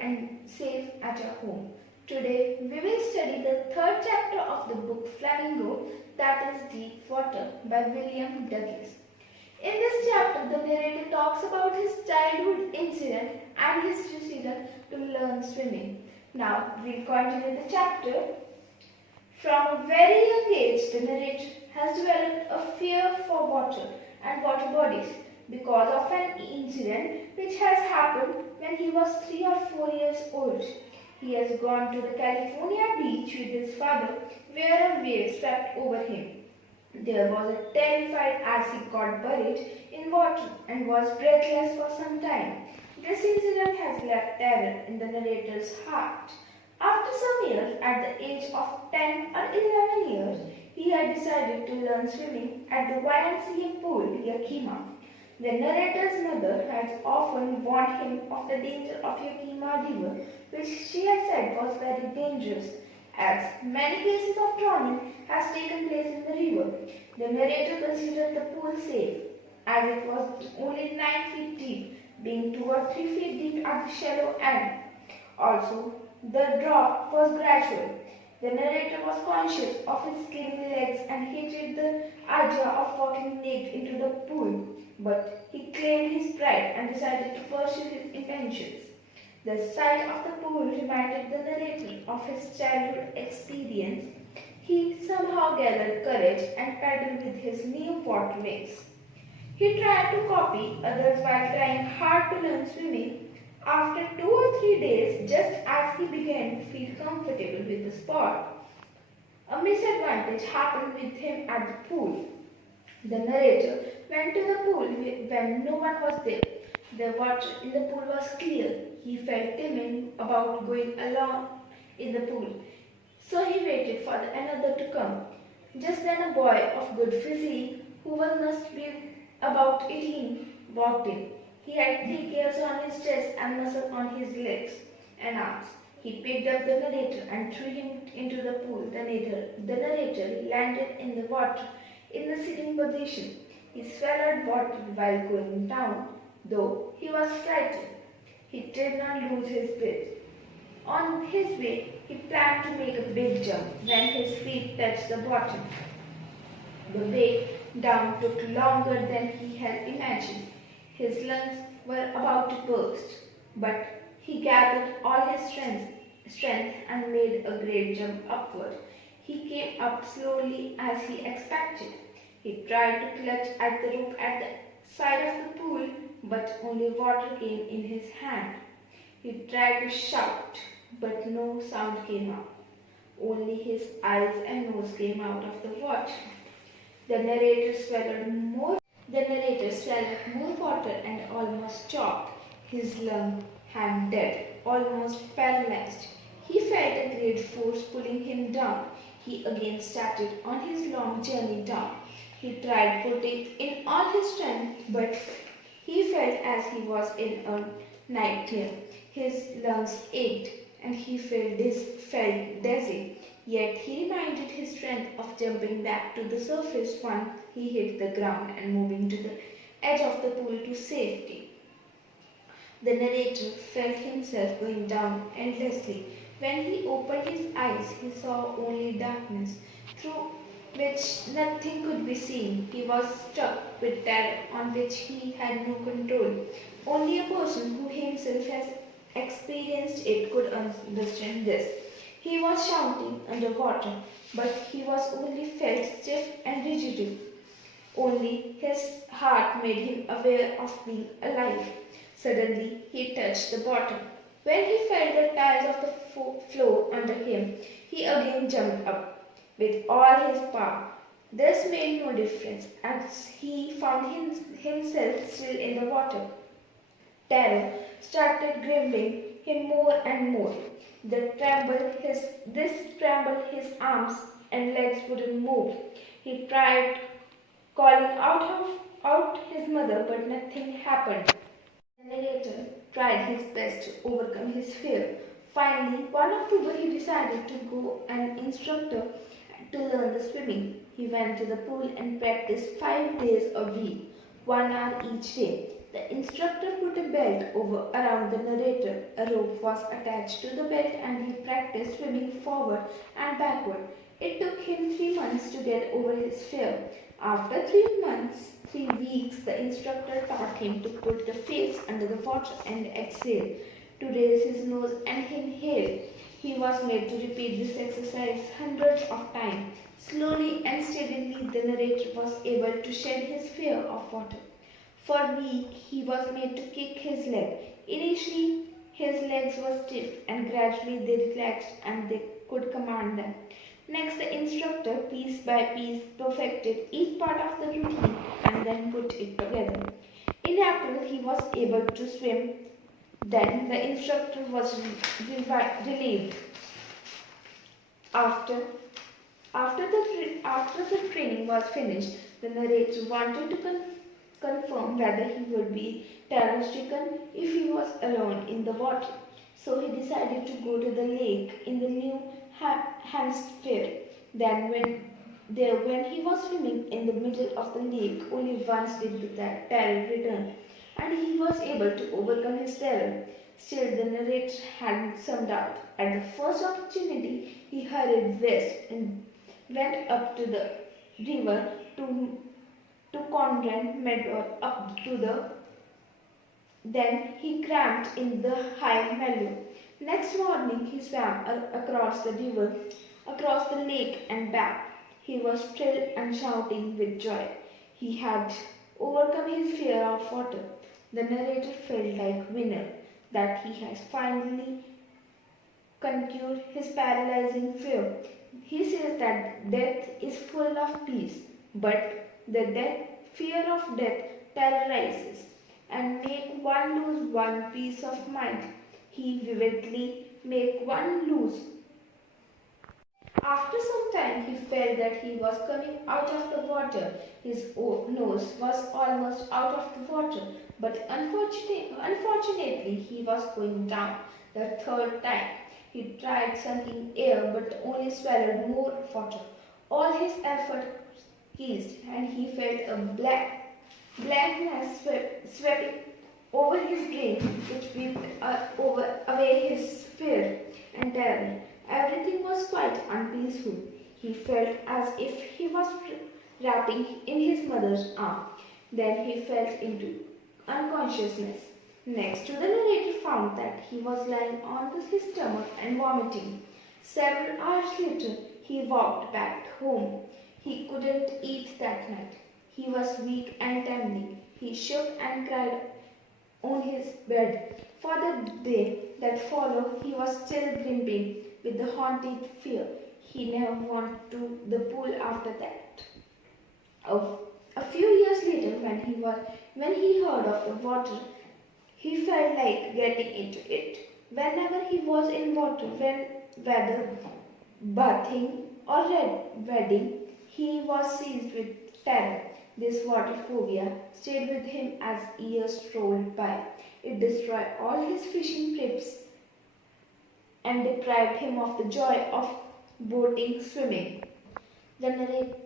and safe at your home. Today we will study the third chapter of the book Flamingo, that is Deep Water by William Douglas. In this chapter, the narrator talks about his childhood incident and his decision to learn swimming. Now we'll continue the chapter. From a very young age, the narrator has developed a fear for water and water bodies because of an incident which has happened when he was 3 or 4 years old. He has gone to the California beach with his father where a wave swept over him. There was a terrified as he got buried in water and was breathless for some time. This incident has left terror in the narrator's heart. After some years, at the age of 10 or 11 years, he had decided to learn swimming at the YMCA pool near Yakima. The narrator's mother had often warned him of the danger of Yakima River, which she had said was very dangerous, as many cases of drowning has taken place in the river. The narrator considered the pool safe, as it was only 9 feet deep, being 2 or 3 feet deep at the shallow end. Also, the drop was gradual. The narrator was conscious of his skinny legs and hated the idea of walking naked into the pool, but he claimed his pride and decided to pursue his intentions. The sight of the pool reminded the narrator of his childhood experience. He somehow gathered courage and paddled with his new water wings. He tried to copy others while trying hard to learn swimming. After 2 or 3 days, just as he began to feel comfortable with the sport, a misadvantage happened with him at the pool. The narrator went to the pool when no one was there. The water in the pool was clear. He felt timid about going alone in the pool, so he waited for another to come. Just then a boy of good physique, who must be about 18, walked in. He had thick hairs on his chest and muscle on his legs and arms. He picked up the narrator and threw him into the pool. The narrator landed in the water in the sitting position. He swallowed water while going down, though he was frightened. He did not lose his breath. On his way, he planned to make a big jump when his feet touched the bottom. The way down took longer than he had imagined. His lungs were about to burst, but he gathered all his strength and made a great jump upward. He came up slowly as he expected. He tried to clutch at the rope at the side of the pool, but only water came in his hand. He tried to shout, but no sound came out. Only his eyes and nose came out of the water. The narrator swallowed more water and almost choked. His lung hung dead, almost paralyzed. He felt a great force pulling him down. He again started on his long journey down. He tried putting in all his strength, but he felt as he was in a nightmare. His lungs ached and he felt dizzy. Yet he reminded his strength of jumping back to the surface once he hit the ground and moving to the edge of the pool to safety. The narrator felt himself going down endlessly. When he opened his eyes, he saw only darkness, through which nothing could be seen. He was struck with terror on which he had no control. Only a person who himself has experienced it could understand this. He was shouting underwater, but he was only felt stiff and rigid. Only his heart made him aware of being alive. Suddenly, he touched the bottom. When he felt the tiles of the floor under him, he again jumped up with all his power. This made no difference, as he found himself still in the water. Terror started gripping him more and more. This trembled his arms and legs wouldn't move. He tried calling out his mother, but nothing happened. The narrator tried his best to overcome his fear. Finally, one October, he decided to go an instructor to learn the swimming. He went to the pool and practiced 5 days a week, 1 hour each day. The instructor put a belt around the narrator. A rope was attached to the belt and he practiced swimming forward and backward. It took him 3 months to get over his fear. After 3 weeks, the instructor taught him to put the face under the water and exhale, to raise his nose and inhale. He was made to repeat this exercise hundreds of times. Slowly and steadily, the narrator was able to shed his fear of water. For a week, he was made to kick his leg. Initially, his legs were stiff and gradually they relaxed and they could command them. Next, the instructor, piece by piece, perfected each part of the routine and then put it together. In April, he was able to swim. Then the instructor was relieved. After the training was finished, the narrator wanted to confirm whether he would be terror-stricken if he was alone in the water. So he decided to go to the lake in the New Hampshire. Then when he was swimming in the middle of the lake, only once did the terror return, and he was able to overcome his terror. Still, the narrator had some doubt. At the first opportunity, he hurried west and went up to the river to Conrad Meadow up to the. Then he camped in the high meadow. Next morning, he swam across the river, across the lake and back. He was thrilled and shouting with joy. He had overcome his fear of water. The narrator felt like winner that he has finally conquered his paralyzing fear. He says that death is full of peace, but the fear of death terrorizes and make one lose one peace of mind. He vividly make one lose. After some time, he felt that he was coming out of the water. His nose was almost out of the water, but unfortunately, he was going down. The third time, he tried sucking air, but only swallowed more water. All his effort ceased, and he felt a blackness sweeping over his brain, which swept away his fear and terror. Everything was quiet and peaceful. He felt as if he was wrapping in his mother's arm. Then he fell into unconsciousness. Next to the narrator found that he was lying on his stomach and vomiting. Several hours later, he walked back home. He couldn't eat that night. He was weak and trembling. He shook and cried on his bed. For the day that followed, he was still limping with the haunting fear. He never went to the pool after that. A few years later, when he heard of the water, he felt like getting into it. Whenever he was in water, whether bathing or wading, he was seized with terror. This water phobia stayed with him as years rolled by. It destroyed all his fishing trips and deprived him of the joy of boating swimming. The narrator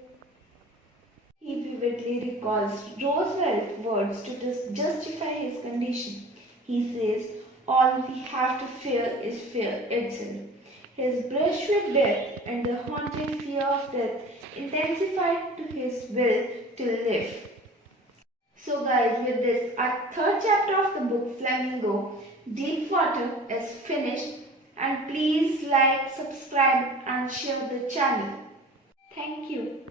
vividly recalls Roosevelt's words to justify his condition. He says, "All we have to fear is fear itself." His brush with death and the haunting fear of death intensified to his will to live. So guys, with this, our third chapter of the book Flamingo, Deep Water, is finished. And please like, subscribe and share the channel. Thank you.